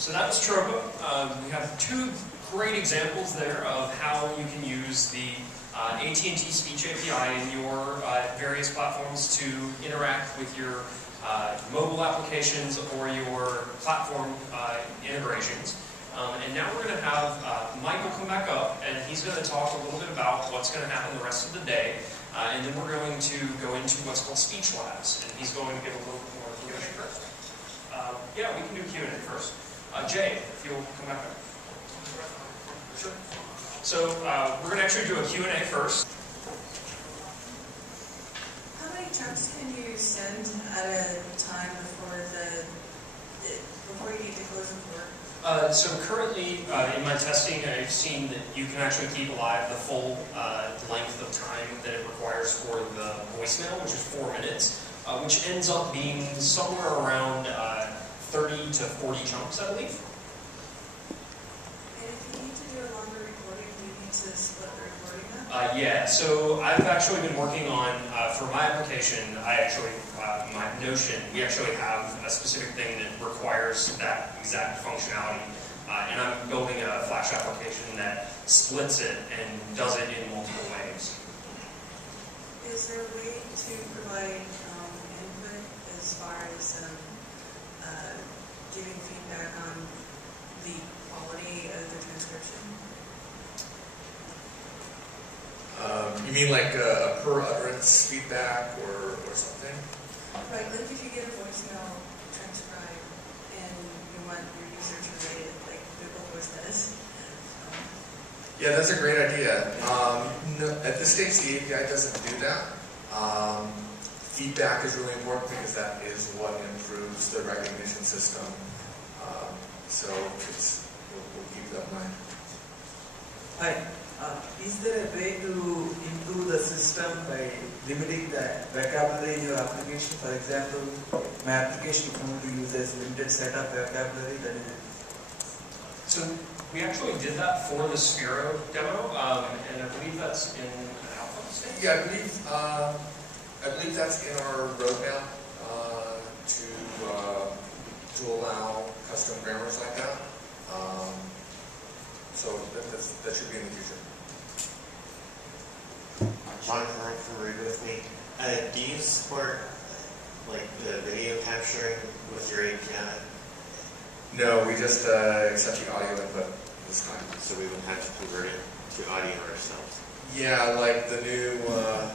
So that was Tropa. We have two great examples there of how you can use the AT&T Speech API in your various platforms to interact with your mobile applications or your platform integrations. And now we're going to have Michael come back up, and he's going to talk a little bit about what's going to happen the rest of the day. And then we're going to go into what's called speech labs, and he's going to give a little bit more Q&A first. Yeah, we can do Q&A first. Jay, if you'll come back up. Sure. So we're going to actually do a Q&A first. How many chunks can you send at a time before you need to close them for? So currently, in my testing, I've seen that you can actually keep alive the full length of time that it requires for the voicemail, which is 4 minutes, which ends up being somewhere around 30 to 40 chunks, I believe. And if you need to do a longer recording, do you need to split the recording up? Yeah, so I've actually been working on, for my application, my Notion, we actually have a specific thing that requires that exact functionality. And I'm building a Flash application that splits it and does it in multiple ways. Is there a way to provide input as far as giving feedback on the quality of the transcription? You mean like a per utterance feedback or something? Right, like if you get a voicemail transcribed and you want your user to rate it like Google Voice does. Yeah, that's a great idea. No, at this stage, the API doesn't do that. Feedback is really important because that is what improves the recognition system. So we'll keep that in mind. Hi. Is there a way to improve the system by limiting the vocabulary in your application? For example, my application only uses limited set of vocabulary. That is it. So we actually did that for the Sphero demo, and I believe that's in an alpha stage. Yeah, I believe that's in our roadmap to allow custom grammars like that. So that should be in the future. Jonathan from Ruby with me. Do you support like the video capturing with your API? No, we just accept the audio input this time. So we would have to convert it to audio ourselves. Yeah, like the new,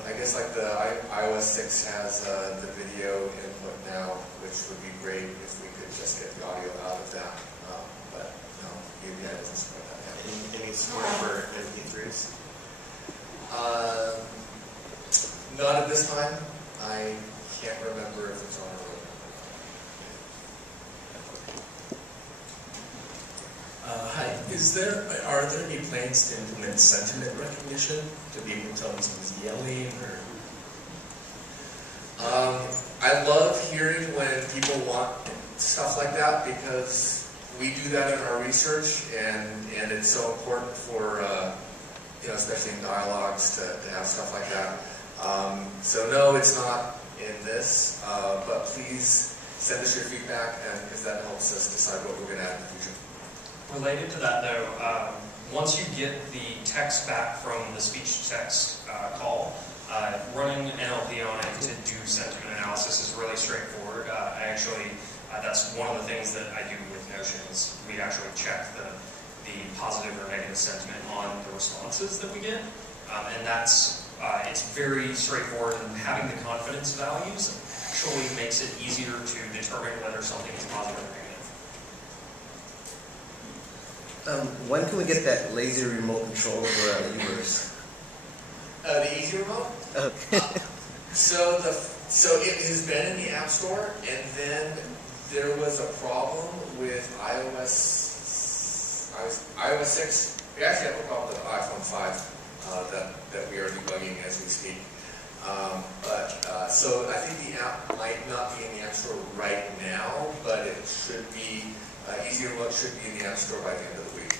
I guess like the iOS 6 has the video input now, which would be great if we could just get the audio out of that. But no, API doesn't support that yet. Any support for MP3s? Not at this time. I can't remember if it's on our roadmap. Hi. Are there any plans to implement sentiment recognition to be able to tell when someone's yelling or? I love hearing when people want stuff like that because we do that in our research, and it's so important for especially in dialogues to have stuff like that. So no, it's not in this, but please send us your feedback, because that helps us decide what we're going to add in the future. Related to that though, once you get the text back from the speech-to-text call, running NLP on it to do sentiment analysis is really straightforward. That's one of the things that I do with Notion is we actually check the positive or negative sentiment on the responses that we get, and it's very straightforward, and having the confidence values actually makes it easier to determine whether something is positive or negative. When can we get that lazy remote control for Uverse? The Easy Remote? Okay. So it has been in the App Store, and then there was a problem with iOS 6. We actually have a problem with iPhone 5 that we are debugging as we speak. So I think the app might not be in the App Store right now, but it should be, Easy Remote should be in the App Store by the end of the week.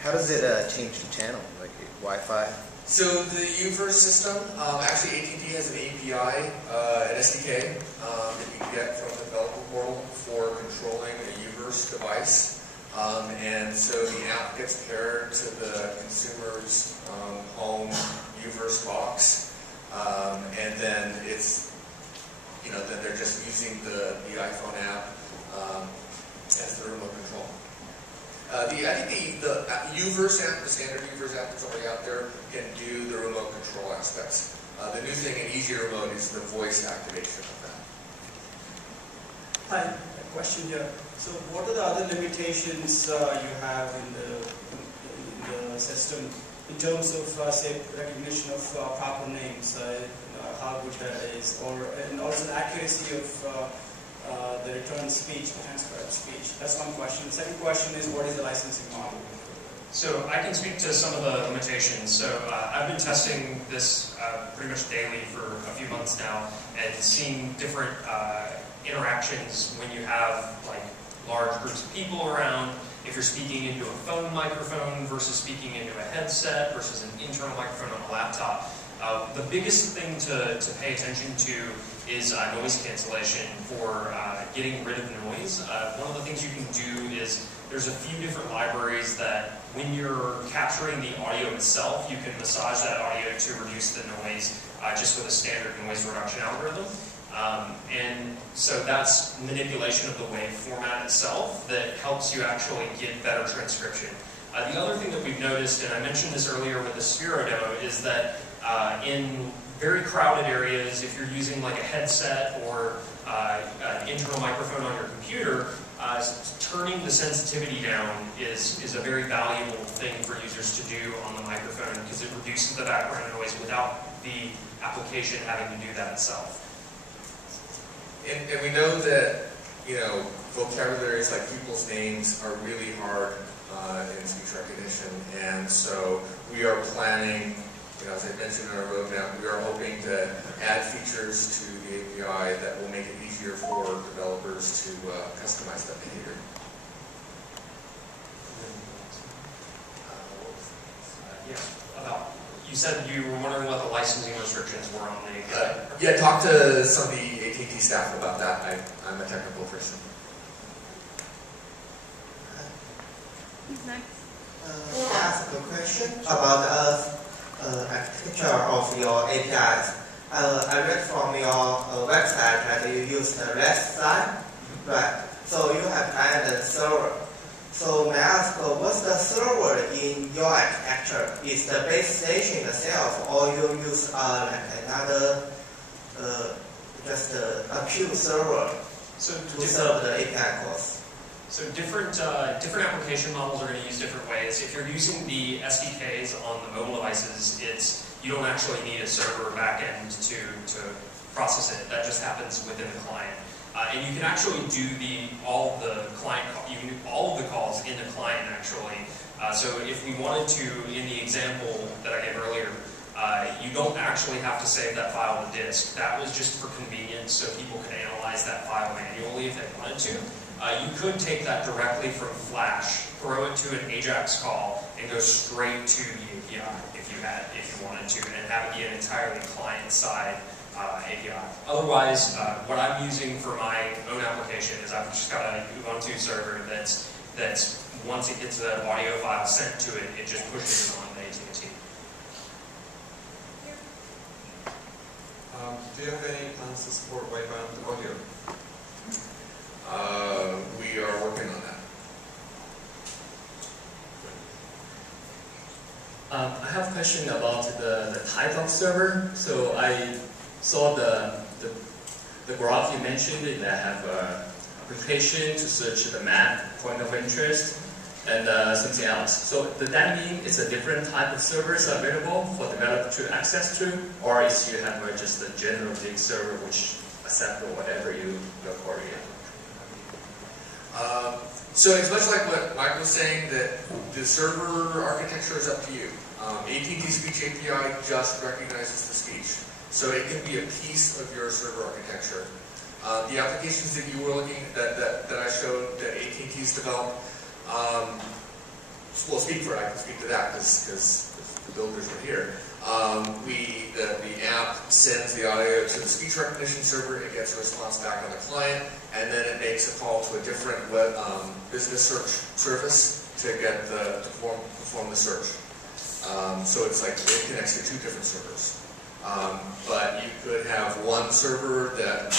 How does it change the channel, like Wi-Fi? So the Uverse system, actually AT&T has an API, an SDK that you can get from the developer portal for controlling a Uverse device. And so the app gets paired to the consumer's home UVerse box, and then it's, then they're just using the iPhone app as the remote control. I think the UVerse app, the standard UVerse app that's already out there, can do the remote control aspects. The new thing in Easy Remote is the voice activation of that. Hi, a question here. So what are the other limitations you have in the system in terms of, say, recognition of proper names, how good that is, and also the accuracy of the return speech, the transcribed speech? That's one question. The second question is, what is the licensing model? So I can speak to some of the limitations. So I've been testing this pretty much daily for a few months now, and seeing different interactions when you have like large groups of people around. If you're speaking into a phone microphone versus speaking into a headset versus an internal microphone on a laptop. The biggest thing to pay attention to is noise cancellation for getting rid of noise. One of the things you can do is there's a few different libraries that when you're capturing the audio itself, you can massage that audio to reduce the noise just with a standard noise reduction algorithm. And so that's manipulation of the wave format itself that helps you actually get better transcription. The other thing that we've noticed, and I mentioned this earlier with the Sphero demo, is that in very crowded areas, if you're using like a headset or an internal microphone on your computer, turning the sensitivity down is a very valuable thing for users to do on the microphone because it reduces the background noise without the application having to do that itself. And we know that, vocabularies like people's names are really hard in speech recognition, and so we are planning, as I mentioned in our roadmap, we are hoping to add features to the API that will make it easier for developers to customize that behavior. Yes, you said you were wondering what the licensing restrictions were on the API. Yeah, talk to some of the AT&T staff about that. I'm a technical person. Who's next? Ask a question about the architecture of your APIs. I read from your website that you use the REST side, right? So you have added a server. So may I ask, what's the server in your architecture? Is the base station itself, or you use like another, just a pure server to serve the API calls? So different application models are going to use different ways. If you're using the SDKs on the mobile devices, you don't actually need a server backend to process it. That just happens within the client. And you can actually do all of the calls in the client actually. So if we wanted to, in the example that I gave earlier, you don't actually have to save that file to disk. That was just for convenience, so people could analyze that file manually if they wanted to. You could take that directly from Flash, throw it to an AJAX call, and go straight to the API if you wanted to, and have it be an entirely client-side API. Otherwise, what I'm using for my own application is I've just got a Ubuntu server that's once it gets the audio file sent to it, it just pushes it on to AT&T. Do you have any plans to support wideband audio? We are working on that. I have a question about the type of server. So I saw the graph you mentioned that have application to search the map, point of interest, and something else. So does that mean it's a different type of servers available for developers to access to, or is you have just a general big server which accepts whatever you record it? So it's much like what Mike was saying, that the server architecture is up to you. AT&T Speech API just recognizes the speech. So it can be a piece of your server architecture. The applications that you were looking that I showed that AT&T's developed, well, speak for it. I can speak to that because the builders are here. The app sends the audio to the speech recognition server, it gets a response back on the client, and then it makes a call to a different web, business search service to get perform the search. So it's like it connects to two different servers. But you could have one server that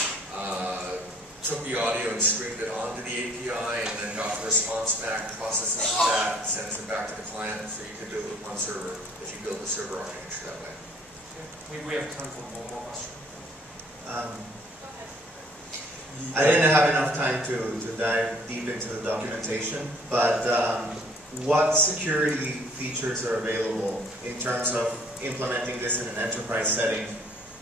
took the audio and streamed it onto the API and then got the response back, processes that, sends it back to the client. So you could do it with one server if you build the server architecture that way. We have time for one more question. I didn't have enough time to dive deep into the documentation, but what security features are available in terms of implementing this in an enterprise setting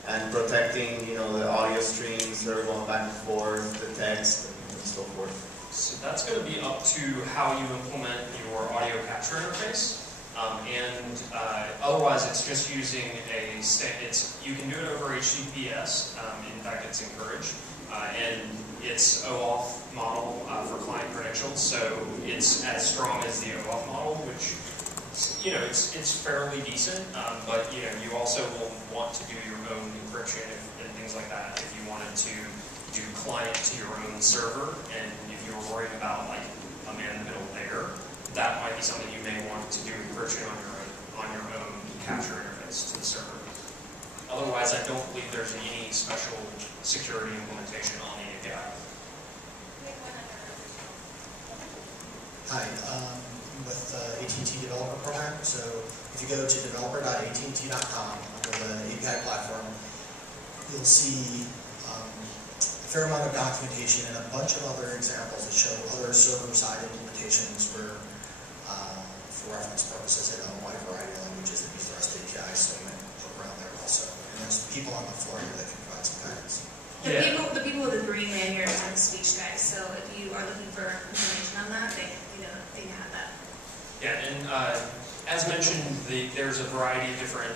and protecting, you know, the audio streams that are going back and forth, the text, and so forth? So that's going to be up to how you implement your audio capture interface. Otherwise, it's just using you can do it over HTTPS. In fact, it's encouraged. And it's OAuth model for client credentials, so it's as strong as the OAuth model, which, you know, it's fairly decent. But you know, you also will want to do your own encryption and things like that if you wanted to do client to your own server, and if you were worried about like a man-in-the-middle there, that might be something you may want to do encryption on your own capture interface to the server. Otherwise, I don't believe there's any special security implementation on the API. Hi, with AT&T Developer Program. So if you go to developer.att.com under the API platform, you'll see a fair amount of documentation and a bunch of other examples that show other server-side implementations for reference purposes in a wide variety of languages that use the REST API, so you might look around there also. And there's people on the floor here that can provide some guidance. The people with the green lanyards are the speech guys, so if you are looking for information on that, they have that. Yeah, and as mentioned, there's a variety of different,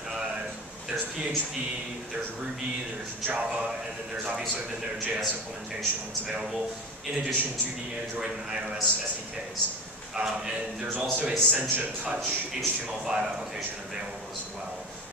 there's PHP, there's Ruby, there's Java, and then there's obviously the Node.js implementation that's available, in addition to the Android and iOS SDKs. And there's also a Sencha Touch HTML5 application available as well.